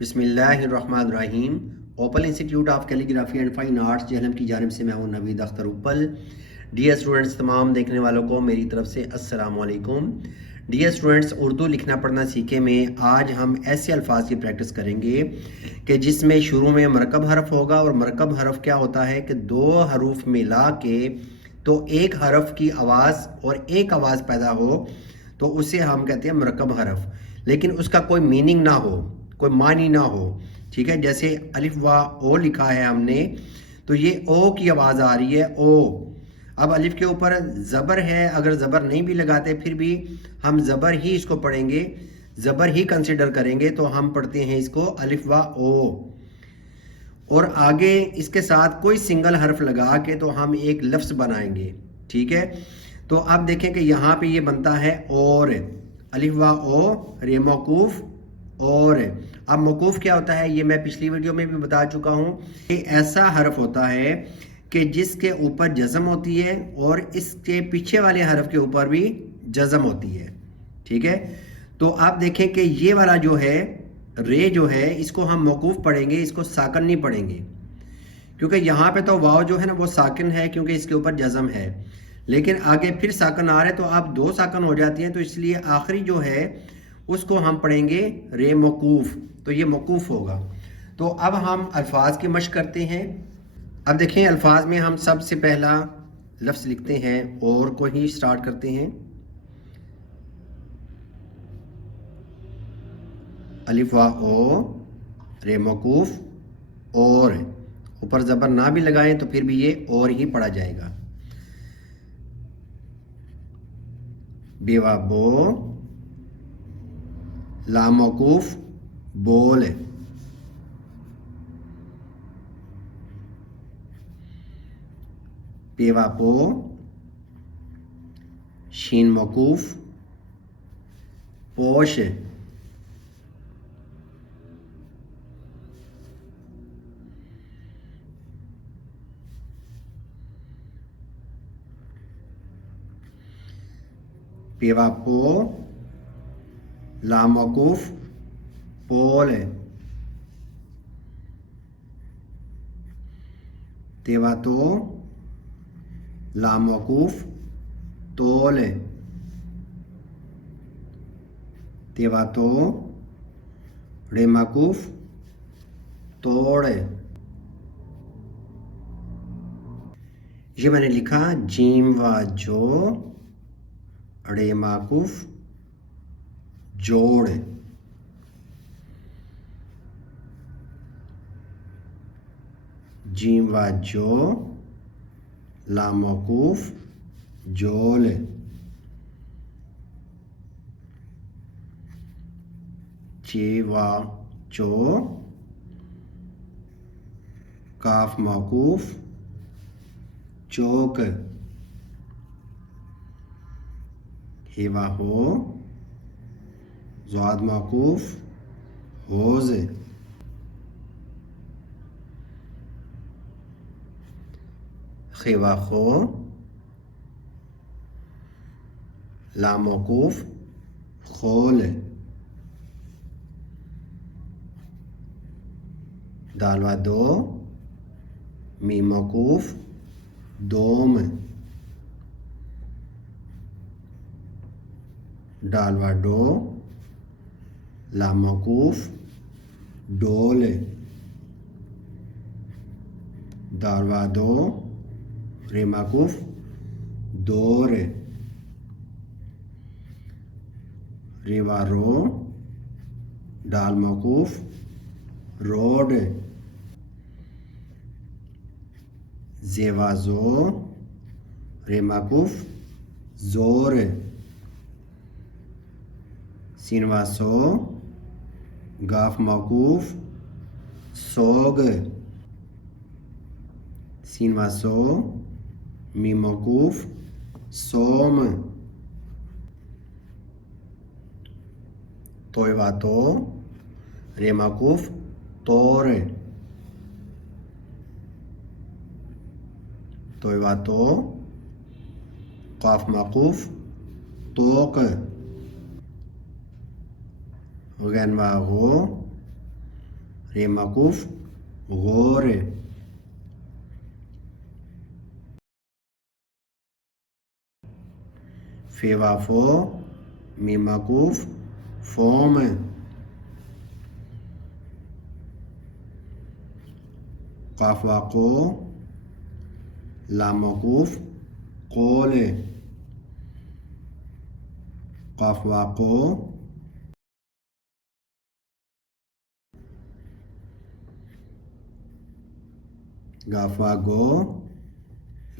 बिस्मिल्लाहिर्रहमानिर्रहीम। Open institute of calligraphy and fine arts Jhelum की जानिब से मैं हूं नवीद अख्तर उपल। डियर स्टूडेंट्स, तमाम देखने वालों को मेरी तरफ से अस्सलाम वालेकुम। डियर स्टूडेंट्स, उर्दू लिखना पढ़ना सीखे में आज हम ऐसे अल्फाज की प्रैक्टिस करेंगे कि जिसमें शुरू में मरकब हरफ होगा। और मरकब हरफ क्या होता है कि दो हरूफ मिला के तो एक हरफ की आवाज़ और एक आवाज़ पैदा हो तो उसे हम कहते हैं मरकब हरफ, लेकिन उसका कोई मीनिंग ना हो, कोई मानी ना हो। ठीक है, जैसे अलिफ वा ओ लिखा है हमने, तो ये ओ की आवाज़ आ रही है, ओ। अब अलिफ के ऊपर ज़बर है, अगर ज़बर नहीं भी लगाते फिर भी हम ज़बर ही इसको पढ़ेंगे, ज़बर ही कंसिडर करेंगे, तो हम पढ़ते हैं इसको अलिफ वा ओ। और आगे इसके साथ कोई सिंगल हर्फ लगा के तो हम एक लफ्ज़ बनाएंगे। ठीक है, तो अब देखें कि यहाँ पे ये बनता है और, अलिफ वा ओ, रे मौकूफ़ और। अब मौकूफ़ क्या होता है ये मैं पिछली वीडियो में भी बता चुका हूँ। ये ऐसा हर्फ होता है कि जिसके ऊपर जज़म होती है और इसके पीछे वाले हर्फ के ऊपर भी जज़म होती है। ठीक है, तो आप देखें कि ये वाला जो है रे जो है इसको हम मौकूफ़ पढ़ेंगे, इसको साकन नहीं पढ़ेंगे, क्योंकि यहाँ पे तो वाव जो है ना वो साकिन है क्योंकि इसके ऊपर जज़म है, लेकिन आगे फिर साकन आ रहे तो आप दो साकन हो जाती हैं, तो इसलिए आखिरी जो है उसको हम पढ़ेंगे रे मौकूफ़, तो ये मौकूफ़ होगा। तो अब हम अल्फाज की मशक करते हैं। अब देखें, अल्फाज में हम सबसे पहला लफ्ज़ लिखते हैं और को ही स्टार्ट करते हैं। अलिफ वा ओ, रे मौकूफ़ और, ऊपर ज़बर ना भी लगाएं तो फिर भी ये और ही पढ़ा जाएगा। बेवा बो, ला मौकूफ़ बोल, पेवा पो, शीन मौकूफ़ पोश, पेवा पो, ला मौकूफ़ पोल, तेवा तो, ला मौकूफ़ तोल, तेवा तो, रे मौकूफ़ तोड़। ये मैंने लिखा जीम व जो, रे मौकूफ़ जोड़, जीम व जो, ला मौकूफ़ जोल, चे व चो, काफ मौकूफ़ चौक, हेवा हो, ज़ाद मौकूफ़ होज़, खेवा खो, ला मौकूफ़ खोल, दाल व दो, मी मौकूफ़ दोम, डाल व डो, ला मौकूफ़ डोल, दाल व दो, रे मौकूफ़ दोर, रे व रो, डाल मौकूफ़ रोड, जेवाजो, रे मौकूफ़ जोर, सिनवासो, गाफ मौकूफ़ सोग, सिनवासो, मी मौकूफ़ सोम, तोयवातो, रे मौकूफ़ तोर, तोयवातो, काफ मौकूफ़ तोक, गैन वागो, रे मकूफ गौर, फे वाफो मीम मकूफ फोम, काफ वाको लाम मकूफ कोल, काफ वाको गाफा गो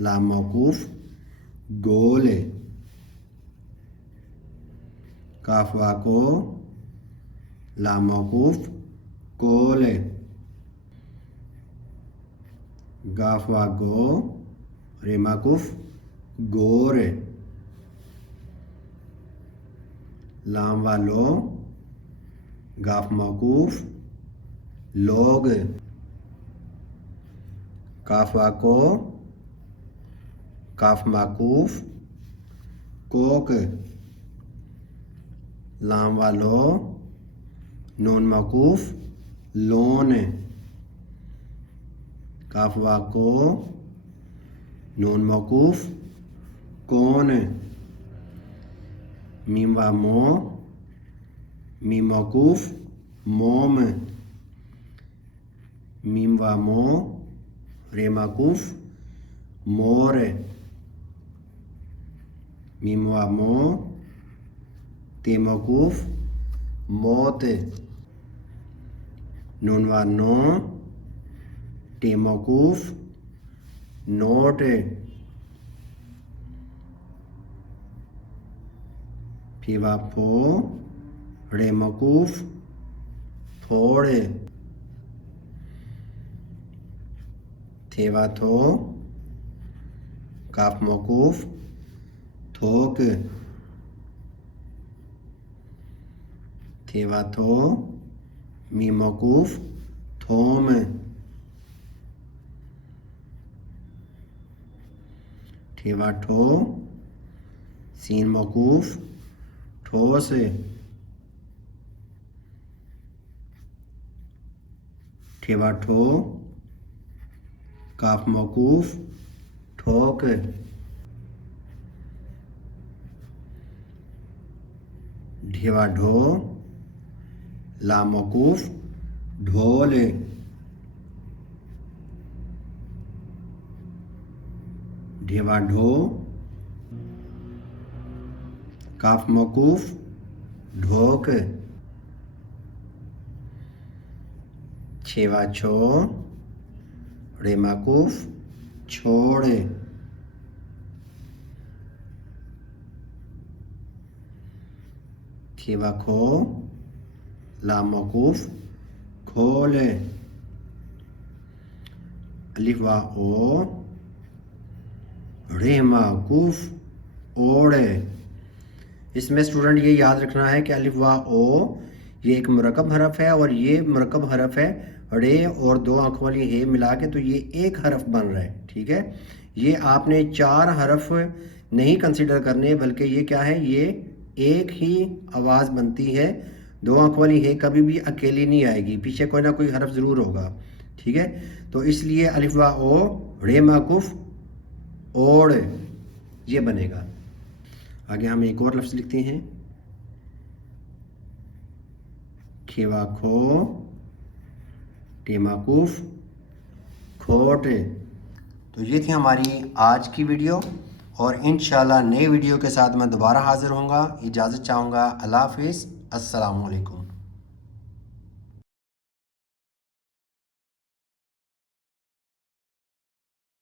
लाम मकूफ गोल, काफ वाको लाम मकूफ कोल, गाफ वागो रे मकूफ गोर, लाम वालो गाफ मकूफ लोग, काफ वाको काफ मकूफ कोक, लाम वालो नून मकूफ लोन, काफ वाको नून मकूफ कौन, मीम वा मो मीम मकूफ मोम, मीम वा मो रे मकूफ मोर, मीम वा मो ते मकूफ मौत, नून वा नो टे मकूफ नोट, फी वा फो रे मकूफ फोड़, थे वा थो काफ मकूफ थोक, थे वा थो मी मकूफ थोम, ठे वा ठो सीन मकूफ ठोस, ठे वा ठो काफ मकूफ ठोक, ढेवा ढो ला मकूफ ढोल, ढेवा ढो काफ मकूफ ढोक, छेवा छो रे मकूफ छोड़, खेवा खो ला मकूफ खोल, अलिफ वा ओ रे मकूफ ओढ़। इसमें स्टूडेंट ये याद रखना है कि अलिफ वा ओ ये एक मुरक्कब हरफ है और ये मुरक्कब हरफ है रे और दो आंखों वाली हे मिला के, तो ये एक हरफ बन रहा है। ठीक है, ये आपने चार हरफ नहीं कंसीडर करने, बल्कि ये क्या है, ये एक ही आवाज़ बनती है। दो आंखों वाली हे कभी भी अकेली नहीं आएगी, पीछे कोई ना कोई हरफ ज़रूर होगा। ठीक है, तो इसलिए अलिफ वा ओ रे माकूफ ओढ़ ये बनेगा। आगे हम एक और लफ्ज़ लिखते हैं, खेवा खो टेमाकूफ खोट। तो ये थी हमारी आज की वीडियो और इंशाल्लाह नई वीडियो के साथ मैं दोबारा हाज़िर होऊंगा। इजाज़त चाहूँगा। अल्लाह हाफ़िज़, अस्सलामु अलैकुम।